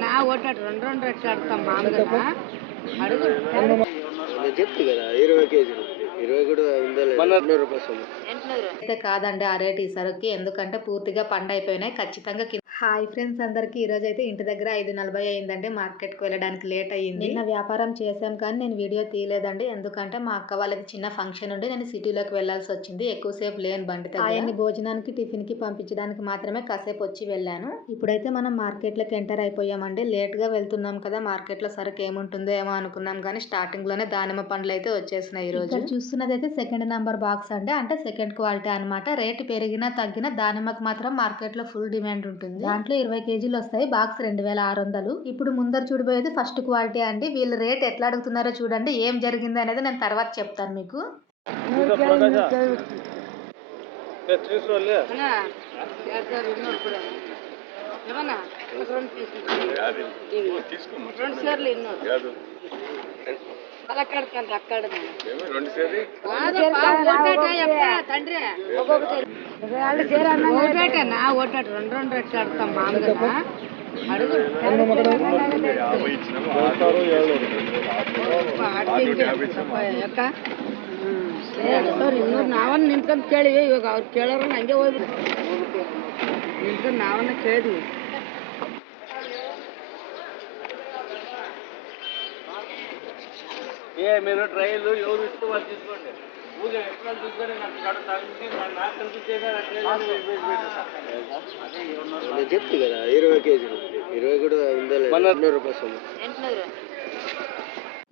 ఓటేటనా ఓటేట రెండు రెండు రెట్లు అడుగుతాం మామూలుగా అడుగు చెప్తు కదా 20 కేజీలు 20 కూడా ఉందా లేదా రూపాయలు అయితే కాదండి ఆ రేట్ ఈ సరుకు ఎందుకంటే పూర్తిగా పండు అయిపోయినాయి ఖచ్చితంగా హాయ్ ఫ్రెండ్స్ అందరికి ఈ రోజు అయితే ఇంటి దగ్గర 5:40 అయిందండి మార్కెట్ కి వెళ్ళడానికి లేట్ అయ్యింది నిన్న వ్యాపారం చేశాం కానీ నేను వీడియో తీయలేదండి ఎందుకంటే మా అక్క వాళ్ళకి చిన్న ఫంక్షన్ ఉండి నేను సిటీలోకి వెళ్లాల్సి వచ్చింది ఎక్కువసేపు లేని బండి ఆయన్ని భోజనానికి టిఫిన్ కి పంపించడానికి మాత్రమే కాసేపు వచ్చి వెళ్ళాను ఇప్పుడైతే మనం మార్కెట్ లోకి ఎంటర్ అయిపోయామండి లేట్ గా వెళ్తున్నాం కదా మార్కెట్ లో సరుకు ఏముంటుందో ఏమో అనుకున్నాం కానీ స్టార్టింగ్ లోనే దానిమ్మ పండ్లు అయితే వచ్చేసినాయి ఈ రోజు చూస్తున్నది అయితే సెకండ్ నెంబర్ బాక్స్ అండి అంటే సెకండ్ క్వాలిటీ అనమాట రేటు పెరిగినా తగ్గినా దానిమ్మకు మాత్రం మార్కెట్ లో ఫుల్ డిమాండ్ ఉంటుంది దాంట్లో 20 కేజీలు వస్తాయి బాక్స్ 2600 ఇప్పుడు ముందర చూడబోయేది ఫస్ట్ క్వాలిటీ అండి వీళ్ళు రేట్ ఎట్లా అడుగుతున్నారో చూడండి ఏం జరిగింది అనేది నేను తర్వాత చెప్తాను మీకు ఓటేటనా ఓటేట రెండు రెండు రెట్లు అడుగుతాం మామూలుగా అడుగు ಇನ್ನೂರು ನಾವನ್ನ ನಿಂತ್ಕೊಂಡು ಕೇಳಿವಿ ಇವಾಗ ಅವ್ರು ಕೇಳೋರು ಹಂಗೆ ಹೋಗ್ಬಿಟ್ಟು ನಿಂತ್ಕೊಂಡು ನಾವನ್ನ ಕೇಳಿದ್ವಿ మీరు ట్రైలు ఎవరు ఇస్తూ వాళ్ళు తీసుకోండి ఊరికే ఎక్కడ చూసుకొని నాకు చెప్తు కదా 20 కేజీలు 20 కూడా ఉందా లేదా రూపాయలు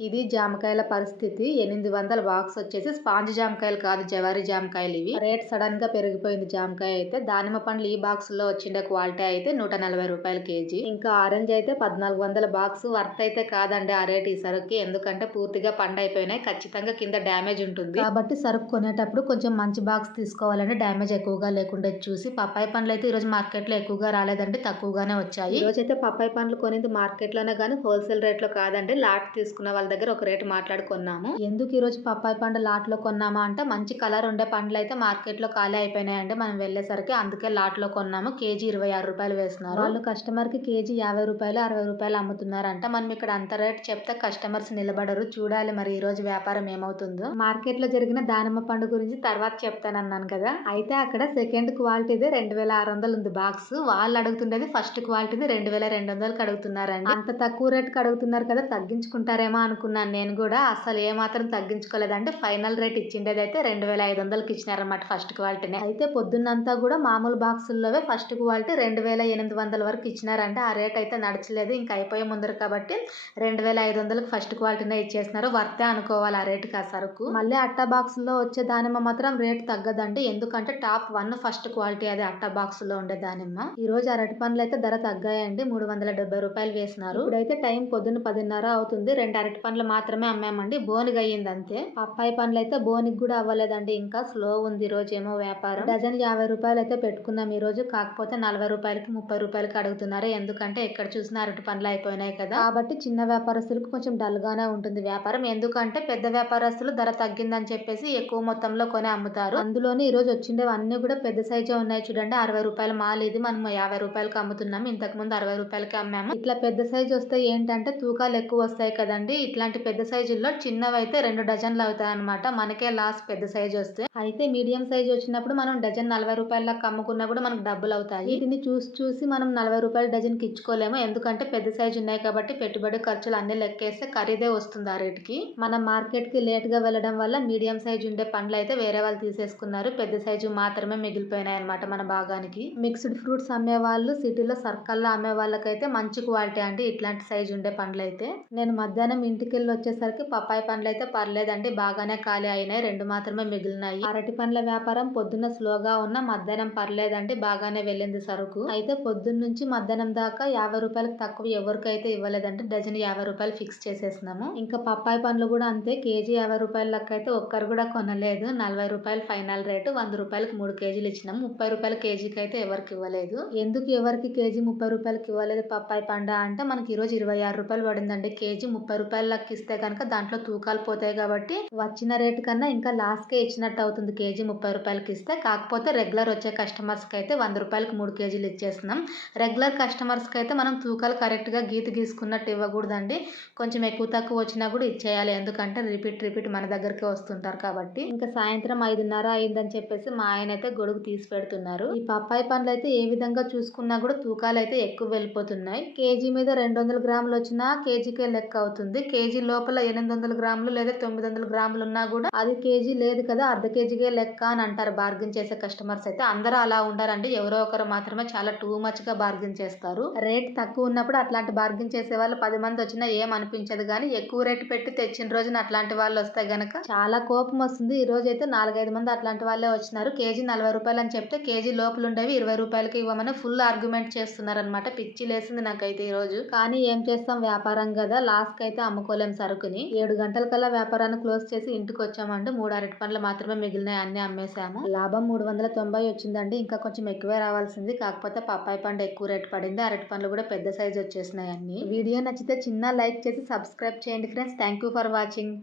ఇది జామకాయల పరిస్థితి 800 బాక్స్ వచ్చేసి స్పాంజ్ జామకాయలు కాదు జవారి జామకాయలు ఇవి రేట్ సడన్ గా పెరిగిపోయింది జామకాయ అయితే దానిమ్మ పండ్లు ఈ బాక్స్ లో వచ్చిండే క్వాలిటీ అయితే 140 రూపాయలు కేజీ ఇంకా ఆరెంజ్ అయితే 1400 బాక్స్ వర్త్ అయితే కాదండి ఆ రేట్ ఈ సరుకు ఎందుకంటే పూర్తిగా పండు అయిపోయినాయి ఖచ్చితంగా కింద డ్యామేజ్ ఉంటుంది కాబట్టి సరుకు కొనేటప్పుడు కొంచెం మంచి బాక్స్ తీసుకోవాలంటే డ్యామేజ్ ఎక్కువగా లేకుండా చూసి పప్పాయి పండ్లు అయితే ఈ రోజు మార్కెట్ లో ఎక్కువగా రాలేదండి తక్కువగానే వచ్చాయి ఈ రోజు అయితే పప్పాయి పండ్లు కొనేది మార్కెట్ లోనే కానీ హోల్సేల్ రేట్ లో కాదండి లాట్ తీసుకున్న వాళ్ళ దగ్గర ఒక రేటు మాట్లాడుకున్నాము ఎందుకు ఈ రోజు పప్పాయి పండు లాట్ లో కొన్నామా అంటే మంచి కలర్ ఉండే పండ్లు అయితే మార్కెట్ లో ఖాళీ అయిపోయినాయండి మనం వెళ్ళేసరికి అందుకే లాట్ లో కొన్నాము కేజీ 26 రూపాయలు వేస్తున్నారు వాళ్ళు కస్టమర్ కి కేజీ 50 రూపాయలు 60 రూపాయలు అమ్ముతున్నారంట మనం ఇక్కడ అంత రేట్ చెప్తే కస్టమర్స్ నిలబడరు చూడాలి మరి ఈ రోజు వ్యాపారం ఏమవుతుందో మార్కెట్ లో జరిగిన దానిమ్మ పండు గురించి తర్వాత చెప్తానన్నాను కదా అయితే అక్కడ సెకండ్ క్వాలిటీది 2600 ఉంది బాక్స్ వాళ్ళు అడుగుతుండేది ఫస్ట్ క్వాలిటీది 2200కి అడుగుతున్నారండి అంత తక్కువ రేట్ కి అడుగుతున్నారు కదా తగ్గించుకుంటారేమో అనుకున్నాను నేను కూడా అసలు ఏ మాత్రం తగ్గించుకోలేదంటే ఫైనల్ రేట్ ఇచ్చిండేది అయితే 2500కి ఇచ్చినారన్నమాట ఫస్ట్ క్వాలిటీనే అయితే పొద్దున్నంతా కూడా మామూలు బాక్సుల్లోవే ఫస్ట్ క్వాలిటీ 2800 వరకు ఇచ్చినారంటే ఆ రేట్ అయితే నడచలేదు ఇంకా అయిపోయే ముందర కాబట్టి 2500కి ఫస్ట్ క్వాలిటీనే ఇచ్చేసినారు వర్తే అనుకోవాలి ఆ రేటుకి ఆ సరుకు మళ్ళీ అట్టా బాక్స్ లో వచ్చే దానిమ్మ మాత్రం రేట్ తగ్గదండి ఎందుకంటే టాప్ 1 ఫస్ట్ క్వాలిటీ అది అట్టా బాక్స్ లో ఉండే దానిమ్మ ఈ రోజు అరటి పండ్లు అయితే ధర తగ్గాయండి 370 రూపాయలు వేసినారు ఇప్పుడైతే టైం పొద్దున్న 10:30 అవుతుంది 2 అరటి పండ్లు మాత్రమే అమ్మామండి బోనిగా అయ్యింది అంతే పప్పాయి పండ్లు అయితే బోనికి కూడా అవ్వలేదండి ఇంకా స్లో ఉంది ఈ రోజు ఏమో వ్యాపారం డజన్ 50 రూపాయలు అయితే పెట్టుకున్నాం ఈ రోజు కాకపోతే 40 రూపాయలకి 30 రూపాయలకి అడుగుతున్నారు ఎందుకంటే ఎక్కడ చూసినా అరటి పండ్లు అయిపోయినాయి కదా కాబట్టి చిన్న వ్యాపారస్తులకు కొంచెం డల్ గానే ఉంటుంది వ్యాపారం ఎందుకంటే పెద్ద వ్యాపారస్తులు ధర తగ్గిందని చెప్పేసి ఎక్కువ మొత్తంలో కొని అమ్ముతారు అందులోని ఈ రోజు వచ్చిండేవి అన్ని కూడా పెద్ద సైజే ఉన్నాయి చూడండి 60 రూపాయల మాల్ ఇది మనం 50 రూపాయలకి అమ్ముతున్నాం ఇంతకు ముందు 60 రూపాయలకి అమ్మాము ఇట్లా పెద్ద సైజు వస్తే ఏంటంటే తూకాలు ఎక్కువ వస్తాయి కదండి ఇట్లాంటి పెద్ద సైజుల్లో చిన్నవి అయితే 2 డజన్లు అవుతాయి అనమాట మనకే లాస్ పెద్ద సైజు వస్తే అయితే మీడియం సైజు వచ్చినప్పుడు మనం డజన్ 40 రూపాయలకు అమ్ముకున్నా కూడా మనకు డబ్బులు అవుతాయి వీటిని చూసి మనం 40 రూపాయల డజన్ కి ఇచ్చుకోలేము ఎందుకంటే పెద్ద సైజు ఉన్నాయి కాబట్టి పెట్టుబడి ఖర్చులు అన్ని లెక్కేస్తే ఖరీదే వస్తుంది ఆ రేటుకి మనం మార్కెట్ కి లేట్ గా వెళ్ళడం వల్ల మీడియం సైజు ఉండే పండ్లు అయితే వేరే వాళ్ళు తీసేసుకున్నారు పెద్ద సైజు మాత్రమే మిగిలిపోయినాయి అనమాట మన భాగానికి మిక్స్డ్ ఫ్రూట్స్ అమ్మే వాళ్ళు సిటీలో సర్కల్లో అమ్మే వాళ్ళకైతే మంచి క్వాలిటీ అండి ఇట్లాంటి సైజు ఉండే పండ్లు అయితే నేను మధ్యాహ్నం ఇంటికి వెళ్ళి వచ్చేసరికి పప్పాయి పండ్లు అయితే పర్లేదండి బాగానే ఖాళీ అయినాయి 2 మాత్రమే మిగిలినాయి అరటి పండ్ల వ్యాపారం పొద్దున్న స్లోగా ఉన్న మధ్యాహ్నం పర్లేదండి బాగానే వెళ్ళింది సరుకు అయితే పొద్దున్న నుంచి మధ్యాహ్నం దాకా 50 రూపాయలకు తక్కువ ఎవరికైతే ఇవ్వలేదంటే డజన్ 50 రూపాయలు ఫిక్స్ చేసేసినాము ఇంకా పప్పాయి పండ్లు కూడా అంతే కేజీ 50 రూపాయల లెక్క అయితే ఒక్కరు కూడా కొనలేదు 40 రూపాయలు ఫైనల్ రేటు 100 రూపాయలకు 3 కేజీలు ఇచ్చినాము 30 రూపాయల కేజీకి అయితే ఎవరికి ఇవ్వలేదు ఎందుకు ఎవరికి కేజీ 30 రూపాయలకి ఇవ్వలేదు పప్పాయి పండు అంటే మనకి ఈ రోజు 26 రూపాయలు పడిందండి కేజీ 30 రూపాయల రూపాయలకి ఇస్తే కనుక దాంట్లో తూకాలు పోతాయి కాబట్టి వచ్చిన రేటు కన్నా ఇంకా లాస్కే ఇచ్చినట్టు అవుతుంది కేజీ 30 రూపాయలకి ఇస్తే. కాకపోతే రెగ్యులర్ వచ్చే కస్టమర్స్కి అయితే 100 రూపాయలకి 3 కేజీలు ఇచ్చేస్తున్నాం. రెగ్యులర్ కస్టమర్స్కి అయితే మనం తూకాలు కరెక్ట్గా గీసుకున్నట్టు ఇవ్వకూడదండి. కొంచెం ఎక్కువ తక్కువ వచ్చినా కూడా ఇచ్చేయాలి. ఎందుకంటే రిపీట్ మన దగ్గరికి వస్తుంటారు కాబట్టి. ఇంకా సాయంత్రం 5:30 అయిందని చెప్పేసి మా ఆయన అయితే గొడుగు తీసి పెడుతున్నారు. ఈ పప్పాయి పండ్లు అయితే ఏ విధంగా చూసుకున్నా కూడా తూకాలు అయితే ఎక్కువ వెళ్ళిపోతున్నాయి. కేజీ మీద 200 గ్రాములు వచ్చినా కేజీకే లెక్క అవుతుంది. కేజీ లోపల 800 గ్రాములు లేదా 900 గ్రాములు ఉన్నా కూడా అది కేజీ లేదు కదా, అర్ధ కేజీకే లెక్క అని అంటారు బార్గెన్ చేసే కస్టమర్స్ అయితే. అందరూ అలా ఉండారండి. ఎవరో ఒకరు మాత్రమే చాలా టూ మచ్ గా బార్గెన్ చేస్తారు. రేట్ తక్కువ ఉన్నప్పుడు అట్లాంటి బార్గెన్ చేసే వాళ్ళు 10 మంది వచ్చినా ఏం అనిపించదు. కానీ ఎక్కువ రేటు పెట్టి తెచ్చిన రోజున అట్లాంటి వాళ్ళు వస్తే గనక చాలా కోపం వస్తుంది. ఈ రోజు అయితే 4-5 మంది అట్లాంటి వాళ్ళే వచ్చినారు. కేజీ 40 రూపాయలు అని చెప్తే కేజీ లోపల ఉండేవి 20 రూపాయలకి ఇవ్వమని ఫుల్ ఆర్గ్యుమెంట్ చేస్తున్నారు అనమాట. పిచ్చి లేసింది నాకైతే ఈ రోజు. కానీ ఏం చేస్తాం, వ్యాపారం కదా, లాస్ కి అయితే అమ్ముకోలేం సరుకుని. 7 గంటల కల్లా వ్యాపారాన్ని క్లోజ్ చేసి ఇంటికి వచ్చామండి. 3 అరటి పండ్లు మాత్రమే మిగిలినాయి, అన్ని అమ్మేశాము. లాభం 390 వచ్చిందండి. ఇంకా కొంచెం ఎక్కువే రావాల్సింది. కాకపోతే పప్పాయి పండు ఎక్కువ రేటు పడింది. అరటి పండ్లు కూడా పెద్ద సైజు వచ్చేసినాయి అన్ని. వీడియో నచ్చితే చిన్న లైక్ చేసి సబ్స్క్రైబ్ చేయండి friends. Thank you for watching.